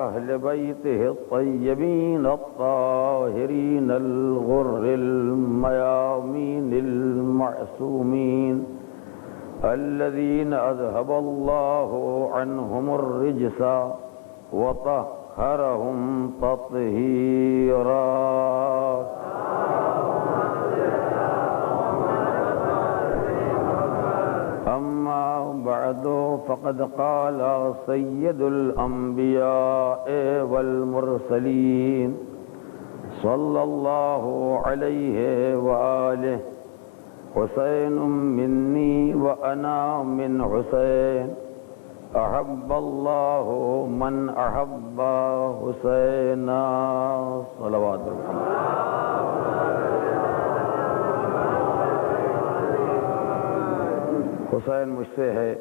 أهل بيته الطيبين الطاهرين الغر الميامين المعصومين الذين أذهب الله عنهم الرجس وطهرهم تطهيرا. أما بعد فقد قال سيد الأنبياء والمرسلين صلى الله عليه وآله: حسين مني وأنا من حسين، أحب الله من أحب حسينا. صلوات اللہ. حسین مجھ سے ہے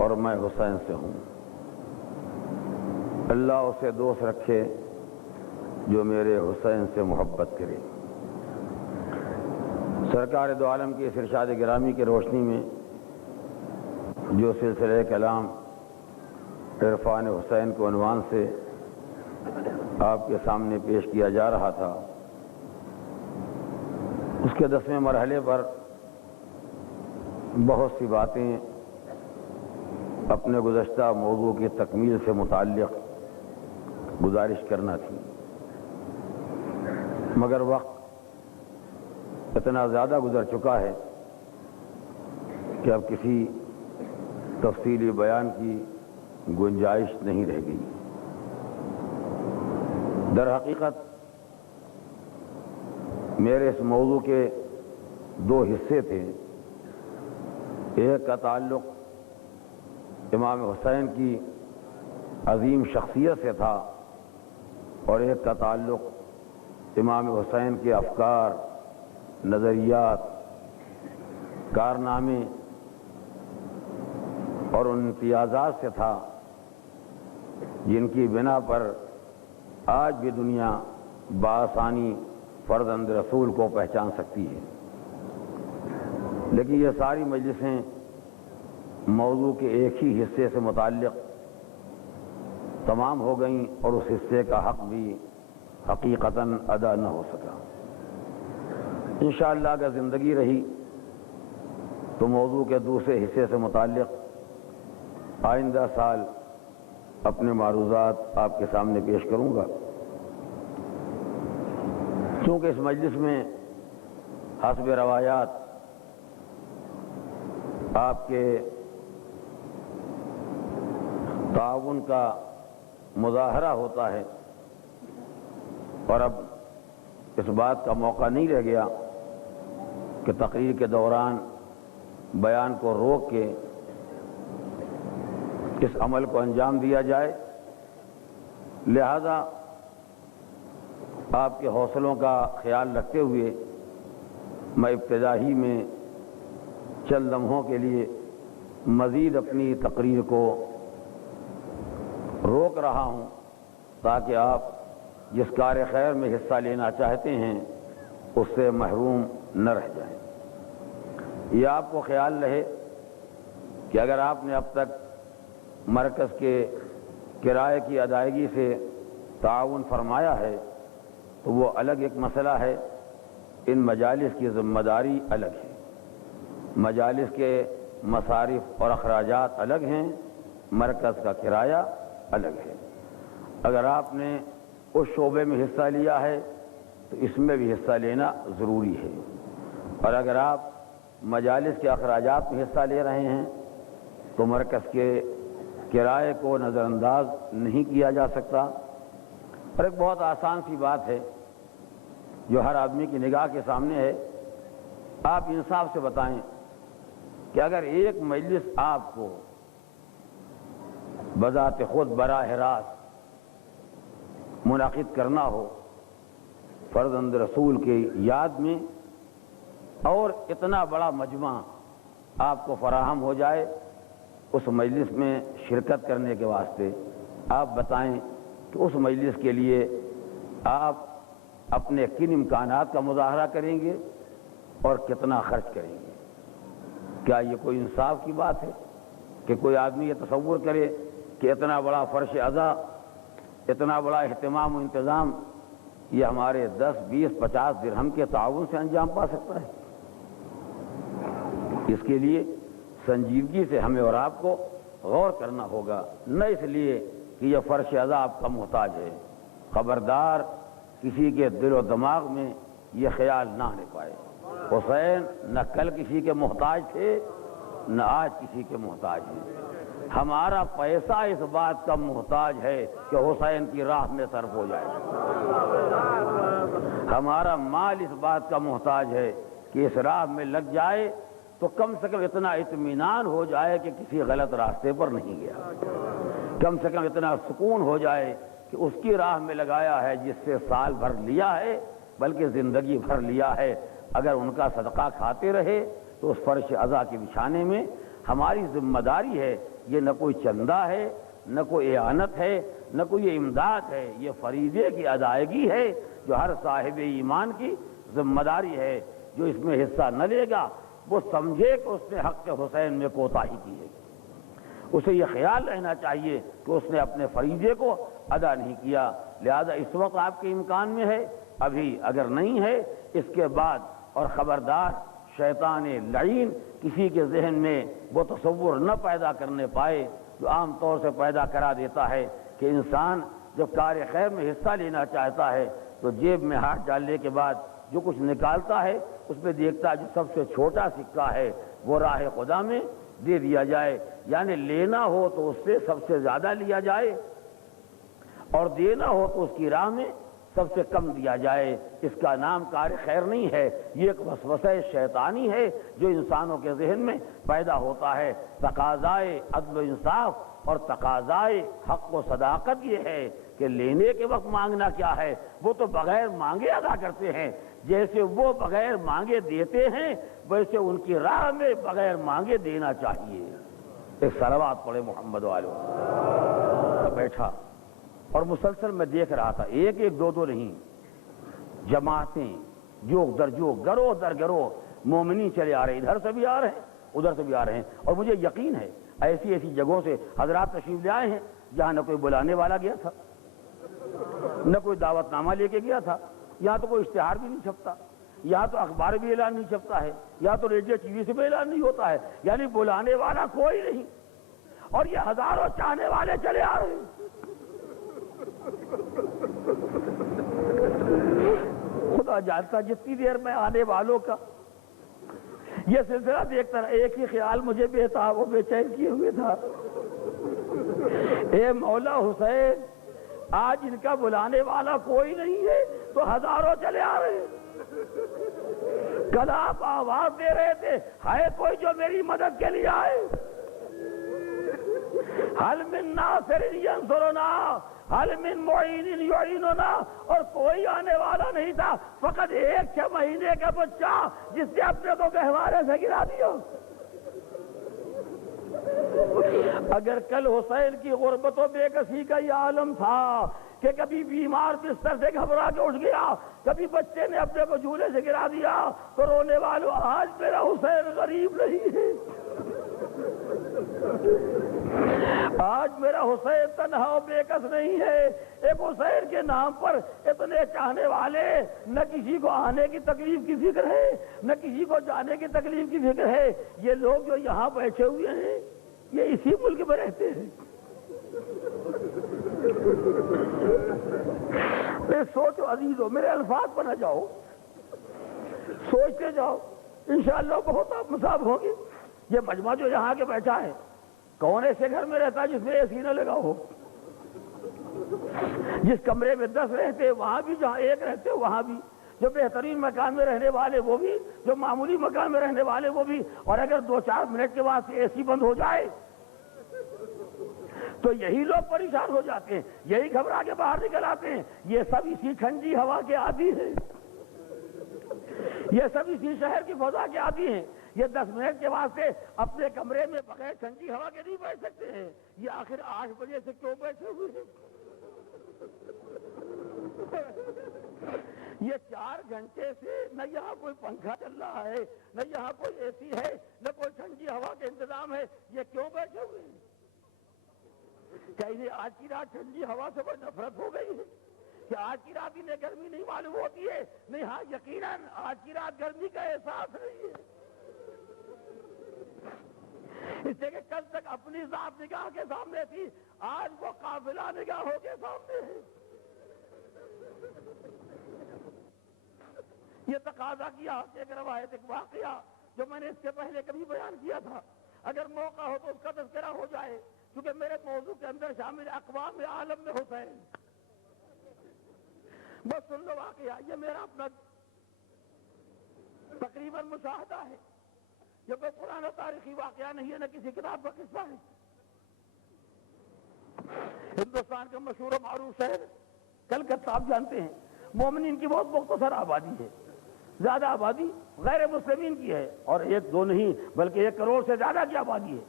اور میں حسین سے ہوں. اللہ اسے دوست رکھے جو میرے حسین سے محبت کرے. سرکار دو عالم کی اس ارشاد گرامی کی روشنی میں جو سلسلہ کلام عرفان حسین کے عنوان سے آپ کے سامنے پیش کیا جا رہا تھا، اس کے 10ویں مرحلے پر بہت سی باتیں اپنے گزشتہ موضوع کی تکمیل سے متعلق گزارش کرنا تھی، مگر وقت اتنا زیادہ گزر چکا ہے کہ اب کسی تفصیلی بیان کی گنجائش نہیں رہ گئی. در حقیقت میرے اس موضوع کے 2 حصے تھے. ایک کا تعلق امام حسین کی عظیم شخصیت سے تھا اور ایک کا تعلق امام حسین کے افکار، نظریات، کارنامے اور ان امتیازات سے تھا جن کی بنا پر آج بھی دنیا بآسانی فرزند رسول کو پہچان سکتی ہے. لیکن یہ ساری مجلسیں موضوع کے ایک ہی حصے سے متعلق تمام ہو گئیں اور اس حصے کا حق بھی حقیقتاً ادا نہ ہو سکا. انشاءاللہ اگر زندگی رہی تو موضوع کے دوسرے حصے سے متعلق آئندہ سال اپنے معروضات آپ کے سامنے پیش کروں گا. چونکہ اس مجلس میں حسب روایات آپ کے تعاون کا مظاہرہ ہوتا ہے اور اب اس بات کا موقع نہیں رہ گیا کہ تقریر کے دوران بیان کو روک کے اس عمل کو انجام دیا جائے. لہذا آپ کے حوصلوں کا خیال رکھتے ہوئے میں ابتدا ہی میں چند لمحوں کے لیے مزید اپنی تقریر کو روک رہا ہوں تاکہ آپ جس کار خیر میں حصہ لینا چاہتے ہیں اس سے محروم نہ رہ جائیں. یہ آپ کو خیال رہے کہ اگر آپ نے اب تک مرکز کے کرائے کی ادائیگی سے تعاون فرمایا ہے تو وہ الگ ایک مسئلہ ہے. ان مجالس کی ذمہ داری الگ ہے، مجالس کے مصارف اور اخراجات الگ ہیں، مرکز کا کرایہ الگ ہے. اگر آپ نے اس شعبے میں حصہ لیا ہے تو اس میں بھی حصہ لینا ضروری ہے، اور اگر آپ مجالس کے اخراجات میں حصہ لے رہے ہیں تو مرکز کے کرائے کو نظر انداز نہیں کیا جا سکتا. اور ایک بہت آسان سی بات ہے جو ہر آدمی کی نگاہ کے سامنے ہے. آپ انصاف سے بتائیں کہ اگر ایک مجلس آپ کو بذات خود براہ راست منعقد کرنا ہو فرزند رسول کی یاد میں اور اتنا بڑا مجمع آپ کو فراہم ہو جائے اس مجلس میں شرکت کرنے کے واسطے، آپ بتائیں کہ اس مجلس کے لیے آپ اپنے کن امکانات کا مظاہرہ کریں گے اور کتنا خرچ کریں گے. کیا یہ کوئی انصاف کی بات ہے کہ کوئی آدمی یہ تصور کرے کہ اتنا بڑا فرش عزا اتنا بڑا اہتمام و انتظام یہ ہمارے 10 20 50 درہم کے تعاون سے انجام پا سکتا ہے؟ اس کے لیے سنجیدگی سے ہمیں اور آپ کو غور کرنا ہوگا، نہ اس لیے کہ یہ فرش عذاب کا محتاج ہے۔ خبردار کسی کے دل و دماغ میں یہ خیال نہ آنے پائے۔ حسین نہ کل کسی کے محتاج تھے نہ آج کسی کے محتاج ہیں۔ ہمارا پیسہ اس بات کا محتاج ہے کہ حسین کی راہ میں صرف ہو جائے، ہمارا مال اس بات کا محتاج ہے کہ اس راہ میں لگ جائے تو کم سے کم اتنا اطمینان ہو جائے کہ کسی غلط راستے پر نہیں گیا، کم سے کم اتنا سکون ہو جائے کہ اس کی راہ میں لگایا ہے جس سے سال بھر لیا ہے بلکہ زندگی بھر لیا ہے۔ اگر ان کا صدقہ کھاتے رہے تو اس فرش عزا کے بچھانے میں ہماری ذمہ داری ہے۔ یہ نہ کوئی چندہ ہے، نہ کوئی اعانت ہے، نہ کوئی امداد ہے، یہ فریضے کی ادائیگی ہے جو ہر صاحب ایمان کی ذمہ داری ہے۔ جو اس میں حصہ نہ لے گا وہ سمجھے کہ اس نے حق حسین میں کوتاہی کی ہے، اسے یہ خیال رہنا چاہیے کہ اس نے اپنے فریضے کو ادا نہیں کیا۔ لہذا اس وقت آپ کے امکان میں ہے، ابھی اگر نہیں ہے اس کے بعد، اور خبردار شیطان لعین کسی کے ذہن میں وہ تصور نہ پیدا کرنے پائے جو عام طور سے پیدا کرا دیتا ہے کہ انسان جب کار خیر میں حصہ لینا چاہتا ہے تو جیب میں ہاتھ ڈالنے کے بعد جو کچھ نکالتا ہے اس میں دیکھتا ہے جو سب سے چھوٹا سکہ ہے وہ راہ خدا میں دے دیا جائے، یعنی لینا ہو تو اس سے سب سے زیادہ لیا جائے اور دینا ہو تو اس کی راہ میں سب سے کم دیا جائے۔ اس کا نام کار خیر نہیں ہے، یہ ایک وسوسہ شیطانی ہے جو انسانوں کے ذہن میں پیدا ہوتا ہے۔ تقاضائے عدل و انصاف اور تقاضائے حق و صداقت یہ ہے کہ لینے کے وقت مانگنا کیا ہے، وہ تو بغیر مانگے ادا کرتے ہیں، جیسے وہ بغیر مانگے دیتے ہیں ویسے ان کی راہ میں بغیر مانگے دینا چاہیے۔ ایک صلوات پڑھے محمد والے۔ بیٹھا اور مسلسل میں دیکھ رہا تھا، ایک ایک دو دو نہیں، جماعتیں جوگ در جوگ، گروہ در گروہ مومنین چلے آ رہے ہیں، ادھر سے بھی آ رہے ہیں ادھر سے بھی آ رہے ہیں، اور مجھے یقین ہے ایسی ایسی جگہوں سے حضرات تشریف لے آئے ہیں جہاں نہ کوئی بلانے والا گیا تھا، نہ کوئی دعوت نامہ لے کے گیا تھا، یہاں تو کوئی اشتہار بھی نہیں چھپتا، یہاں تو اخبار بھی اعلان نہیں چھپتا ہے، یہاں تو ریڈیو ٹی وی سے بھی اعلان نہیں ہوتا ہے، یعنی بلانے والا کوئی نہیں، اور یہ ہزاروں چاہنے والے چلے آ رہے ہیں۔ خدا جانتا جتنی دیر میں آنے والوں کا یہ سلسلہ دیکھتا رہا، ایک ہی خیال مجھے بےتاب و بے چین کیے ہوئے تھا، اے مولا حسین، آج ان کا بلانے والا کوئی نہیں ہے تو ہزاروں چلے آ رہے ہیں۔ کل آپ آواز دے رہے تھے، ہے کوئی جو میری مدد کے لیے آئے؟ حل من ناصر ینصرنا، حل من معین یعیننا، اور کوئی آنے والا نہیں تھا، فقط ایک 6 مہینے کا بچہ جس نے اپنے کو گہوارے سے گرا دیا۔ اگر کل حسین کی غربت و بے کسی کا یہ عالم تھا کہ کبھی بیمار بستر سے گھبرا کے اٹھ گیا، کبھی بچے نے اپنے کو جھولے سے گرا دیا، تو رونے والوں آج میرا حسین غریب نہیں ہے، آج میرا حسین تنہا و بے کس نہیں ہے۔ ایک حسین کے نام پر اتنے چاہنے والے، نہ کسی کو آنے کی تکلیف کی فکر ہے نہ کسی کو جانے کی تکلیف کی فکر ہے۔ یہ لوگ جو یہاں بیٹھے ہوئے ہیں یہ اسی ملک میں رہتے ہیں۔ میں سوچو عزیزو، میرے الفاظ پر نہ جاؤ، سوچتے جاؤ، انشاءاللہ بہت آپ مصاب ہوں گے۔ یہ مجمع جو یہاں کے بیٹھا ہے، کون ایسے گھر میں رہتا ہے جس میں اے سی نہ لگا ہو؟ جس کمرے میں 10 رہتے وہاں بھی، جہاں 1 رہتے وہاں بھی، جو بہترین مکان میں رہنے والے وہ بھی، جو معمولی مکان میں رہنے والے وہ بھی، اور اگر 2-4 منٹ کے بعد اے سی بند ہو جائے تو یہی لوگ پریشان ہو جاتے ہیں، یہی گھبرا کے باہر نکل آتے ہیں۔ یہ سب اسی ٹھنڈی ہوا کے عادی ہیں، یہ سب اسی شہر کی فضا کے عادی ہیں۔ یہ 10 منٹ کے واسطے اپنے کمرے میں بغیر ٹھنڈی ہوا کے نہیں بیٹھ سکتے ہیں۔ یہ آخر 8 بجے سے کیوں بیٹھے ہوئے ہیں؟ یہ 4 گھنٹے سے نہ یہاں کوئی پنکھا چل رہا ہے، نہ یہاں کوئی اے سی ہے، نہ کوئی ٹھنڈی ہوا کا انتظام ہے، یہ کیوں بیٹھے ہوئے ہیں؟ کیا انہیں آج کی رات ٹھنڈی ہوا سے کوئی نفرت ہو گئی ہے کہ آج کی رات انہیں گرمی نہیں معلوم ہوتی ہے؟ نہیں، ہاں یقیناً آج کی رات گرمی کا احساس نہیں ہے، اس لیے کہ کل تک اپنی ذات نگاہ کے سامنے تھی، آج وہ قافلہ نگاہوں کے سامنے ہے۔ یہ تقاضا کیا کہ ایک روایت، ایک واقعہ جو میں نے اس سے پہلے کبھی بیان کیا تھا، اگر موقع ہو تو اس کا تذکرہ ہو جائے، کیونکہ میرے موضوع کے اندر شامل اقوام عالم میں حسین۔ بس سن لو واقعہ، یہ میرا اپنا تقریباً مشاہدہ ہے، یہ کوئی پرانا تاریخی واقعہ نہیں ہے، نہ کسی کتاب کا قصہ ہے۔ ہندوستان کا مشہور و معروف شہر کلکتہ آپ جانتے ہیں، مومنین کی بہت مختصر آبادی ہے، زیادہ آبادی غیر مسلمین کی ہے، اور ایک دو نہیں بلکہ 1 کروڑ سے زیادہ کی آبادی ہے،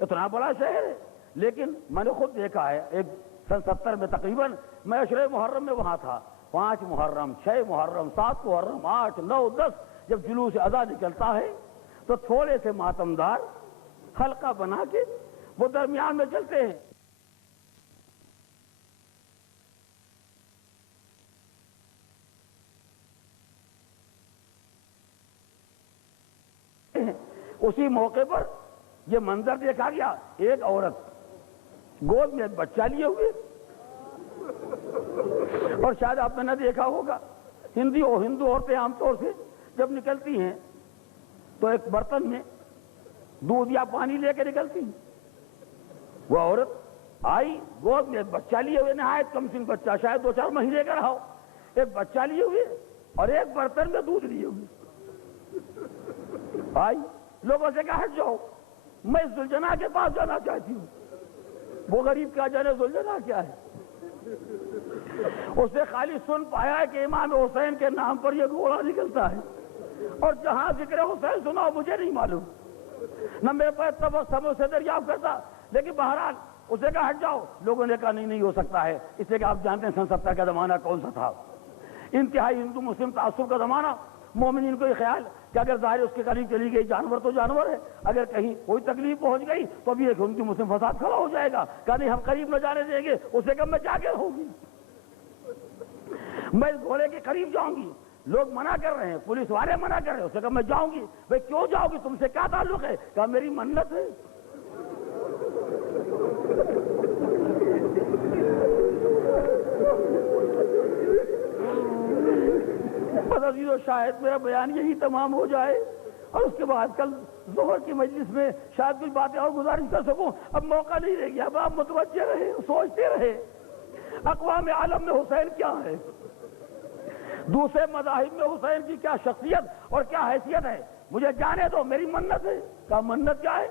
اتنا بڑا شہر ہے۔ لیکن میں نے خود دیکھا ہے، ایک سن 70 میں تقریباً میں عشرے محرم میں وہاں تھا، 5 محرم، 6 محرم، 7 محرم، 8، 9، 10 جب جلوس ادا نکلتا ہے تو تھوڑے سے ماتمدار حلقہ بنا کے وہ درمیان میں چلتے ہیں۔ اسی موقع پر یہ منظر دیکھا گیا، ایک عورت گود میں ایک بچہ لیے ہوئے، اور شاید آپ نے نہ دیکھا ہوگا، ہندو عورتیں عام طور سے جب نکلتی ہیں تو ایک برتن میں دودھ یا پانی لے کے نکلتی ہیں۔ وہ عورت آئی گود میں ایک بچہ لیے ہوئے، نہایت کم سن بچہ، شاید 2-4 مہینے کا رہا ہو، ایک بچہ لیے ہوئے اور ایک برتن میں دودھ لیے ہوئے آئی، لوگوں سے کہا ہٹ جاؤ، میں ذوالجناح کے پاس جانا چاہتی ہوں۔ وہ غریب کیا جانے ذوالجناح کیا ہے، اس نے خالی سن پایا ہے کہ امام حسین کے نام پر یہ گھوڑا نکلتا ہے، اور جہاں ذکر حسین سنا مجھے نہیں معلوم، نہ میرے پاس تبسم سے دریافت کرتا، لیکن بہرحال اسے کہا ہٹ جاؤ، لوگوں نے کہا نہیں ہو سکتا ہے، اس لیے کہ آپ جانتے ہیں سن 70 کا زمانہ کون سا تھا، انتہائی ہندو مسلم تعصب کا زمانہ۔ مومنین کو یہ خیال کہ اگر ظاہر اس کے قریب چلی گئی، جانور تو جانور ہے، اگر کہیں کوئی تکلیف پہنچ گئی تو ابھی ایک ہندو مسلم فساد کھڑا ہو جائے گا، کہ نہیں ہم قریب نہ جانے دیں گے، اسے کہ میں جا کے ہوگی، میں اس گھوڑے کے قریب جاؤں گی، لوگ منع کر رہے ہیں، پولیس والے منع کر رہے ہیں، اسے کہ میں جاؤں گی۔ بھئی کیوں جاؤ گی، تم سے کیا تعلق ہے؟ کہا میری منت ہے۔ عزیزو شاید میرا بیان یہی تمام ہو جائے، اور اس کے بعد کل ظہر کی مجلس میں شاید کچھ باتیں اور گزارش کر سکوں، اب موقع نہیں رہ گیا، اب آپ متوجہ رہے، سوچتے رہے اقوام عالم میں حسین کیا ہے، دوسرے مذاہب میں حسین کی کیا شخصیت اور کیا حیثیت ہے، مجھے جانے دو، میری منت ہے۔ کہا منت کیا ہے؟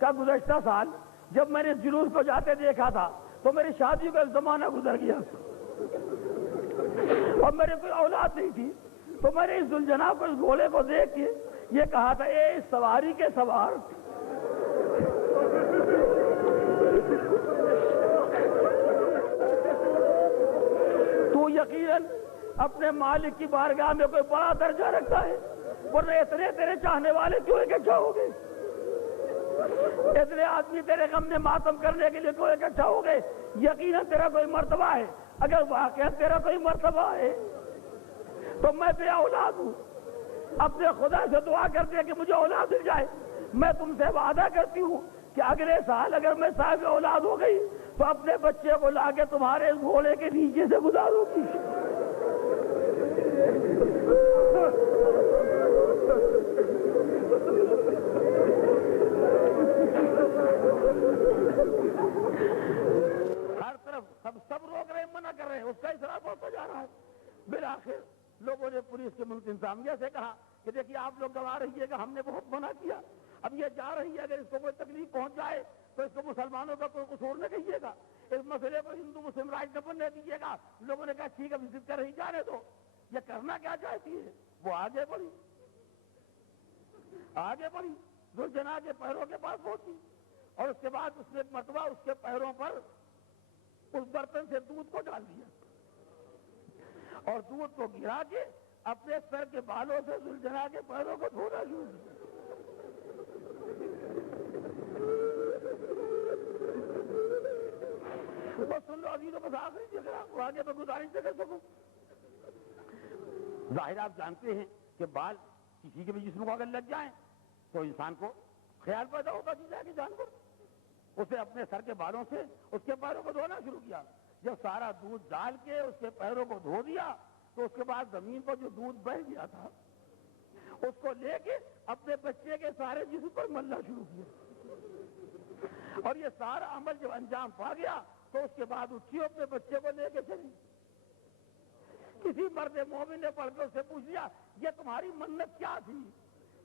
کہا گزشتہ سال جب میں نے جلوس کو جاتے دیکھا تھا تو میری شادی کا زمانہ گزر گیا اور میرے کوئی اولاد نہیں تھی، تو میں نے اس ذوالجناح کو، اس گھوڑے کو دیکھ کے یہ کہا تھا، اے اس سواری کے سوار، تو یقیناً اپنے مالک کی بارگاہ میں کوئی بڑا درجہ رکھتا ہے، ورنہ اتنے تیرے چاہنے والے کیوں اکٹھا ہو گئے، اتنے آدمی تیرے غم میں ماتم کرنے کے لیے کیوں اکٹھا ہو گئے؟ یقیناً تیرا کوئی مرتبہ ہے، اگر واقعہ تیرا کوئی مرتبہ ہے تو میں بے اولاد ہوں، اپنے خدا سے دعا کرتے ہیں کہ مجھے اولاد مل جائے، میں تم سے وعدہ کرتی ہوں کہ اگلے سال اگر میں صاحب اولاد ہو گئی تو اپنے بچے کو لا کے تمہارے اس گھوڑے کے نیچے سے گزاروں گی۔ ہر طرف سب روک رہے ہیں، منع کر رہے ہیں، اس کا اصرار ہوتا جا رہا ہے۔ بالآخر لوگوں نے پولیس کے انتظامیہ سے کہا کہ دیکھیے آپ لوگ گواہ رہیے گا، ہم نے بہت منع کیا، اب یہ جا رہی ہے، اگر اس کو کوئی تکلیف پہنچ جائے تو اس کو مسلمانوں کا کوئی قصور نہ کہیے گا، اس مسئلے کو ہندو مسلم رائٹ نہ بننے دیجیے گا۔ لوگوں نے کہا ٹھیک ہے، ضد کر رہی، جانے دو، یہ کرنا کیا چاہتی ہے؟ وہ آگے بڑھی ذوالجناح کے پیروں کے پاس پہنچی، اور اس کے بعد اس نے ایک مرتبہ اس کے پیروں پر اس برتن سے دودھ کو ڈال دیا اور دودھ کو گرا کے اپنے سر کے بالوں سے ذوالجناح کے پیروں کو دھونا شروع کیا۔ ابھی تو بس آخری جگہ کو آگے میں گزارش نہ کر سکوں. ظاہر آپ جانتے ہیں کہ بال کسی کے بھی جسم کو اگر لگ جائیں تو انسان کو خیال پیدا ہوتا کہ جا کے جانور. اسے اپنے سر کے بالوں سے اس کے پیروں کو دھونا شروع کیا. جب سارا دودھ ڈال کے اس کے پیروں کو دھو دیا تو اس کے بعد زمین پر جو دودھ بہ گیا تھا اس کو لے کے اپنے بچے کے سارے جسم پر ملنا شروع کیا. اور یہ سارا عمل جب انجام پا گیا تو اس کے بعد اٹھی اپنے بچے کو لے کے چلی. کسی مرد مومن نے پڑھ کے اس سے پوچھ لیا یہ تمہاری منت کیا تھی,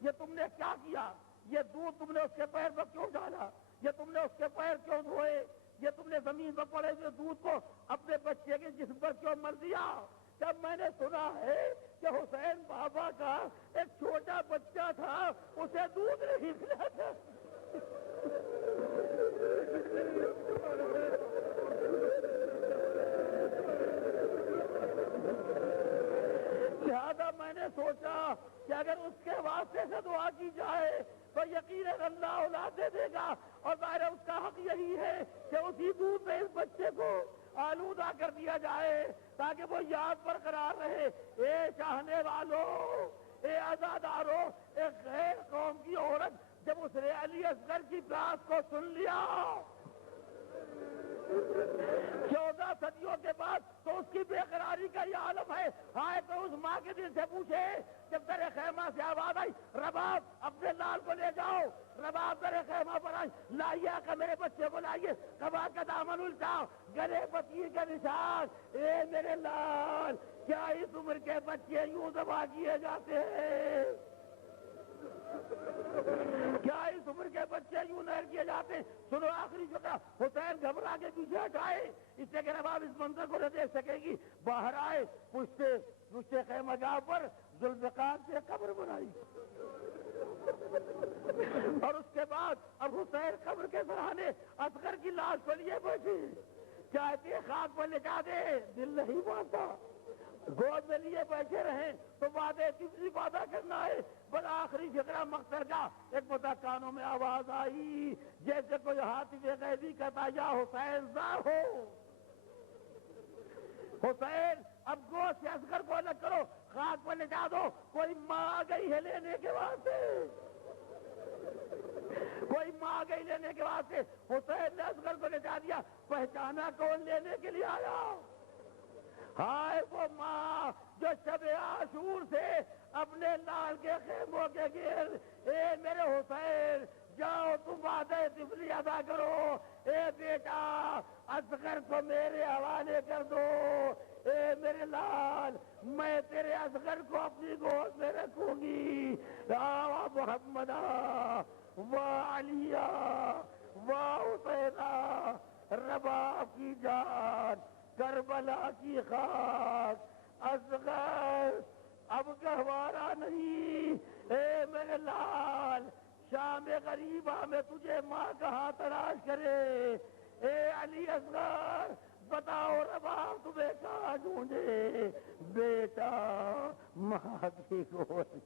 یہ تم نے کیا کیا, یہ دودھ تم نے اس کے پیر پر کیوں ڈالا, یہ تم نے اس کے پیر کیوں دھوئے, یہ تم نے زمین پر پڑے ہوئے دودھ کو اپنے بچے کے جسم پر کیوں مل دیا. جب میں نے سنا ہے کہ حسین بابا کا ایک چھوٹا بچہ تھا اسے دودھ نہیں پلاتا. لہذا میں نے سوچا کہ اگر اس کے واسطے سے دعا کی جائے تو یقیناً اللہ اولاد دے دے گا, اور ظاہر اس کا حق یہی ہے کہ اسی دودھ میں اس بچے کو آلودہ کر دیا جائے تاکہ وہ یاد برقرار رہے. اے چاہنے والوں, اے عزاداروں, ایک غیر قوم کی عورت جب اس نے علی اصغر کی بات کو سن لیا 14 صدیوں کے بعد تو اس کی بے قراری کا یہ عالم ہے. ہائے تو اس ماں کے دل سے پوچھے جب تیرے خیمہ سے آواز آئی رباب اپنے لال کو لے جاؤ, رباب تیرے خیمہ پر آئی, لائیے آقا میرے بچے کو لائیے, قبا کا دامن الٹا, گلے پتیر کا نشان, اے میرے لال کیا اس عمر کے بچے یوں ذبح کیے جاتے ہیں, کیا اس عمر کے بچے یوں نہر کیے جاتے ہیں. سنو آخری جگہ حسین گھبرا کے پیچھے ہٹائے اس سے کہ رباب اس منظر کو نہ دیکھ سکے گی. باہر آئے, پوچھتے خیمہ گاہ پر ذوالفقار سے قبر بنائی, اور اس کے بعد اب حسین قبر کے سرانے اصغر کی لاش کو لیے بیٹھے, چاہتے خاک پر لٹا دے دل نہیں مانتا, گود میں لیے بیٹھے رہیں تو وعدے تیسری وعدہ کرنا ہے. بس آخری فکرہ مقصر کا ایک پتا کانوں میں آواز آئی جیسے کوئی ہاتف غیبی کہتا یا حسین زار ہو. حسین اب گوشت سے اصغر کو الگ کرو, خاک پر لٹا دو, کوئی ماں آ گئی ہے لینے کے واسطے, کوئی ماں آ گئی لینے کے واسطے. حسین نے اصغر کو لٹا دیا, پہچانا کون لینے کے لیے آیا. ہائے وہ ماں جو شب عاشور سے اپنے لال کے خیموں کے گرد, اے میرے حسین جاؤ تم وعدہ طفلی ادا کرو, اے بیٹا اصغر کو میرے حوالے کر دو, اے میرے لال میں تیرے اصغر کو اپنی گود میں رکھوں گی. محمد و علیہ و حسینہ, رباب کی جان کربلا کی خاک, اصغر اب گہوارہ نہیں, اے میرے لال شام غریبہ میں تجھے ماں کہاں تلاش کرے, اے علی اصغر بتاؤ رباب تمہیں کہاں ڈھونڈے, بیٹا ماں کی گود.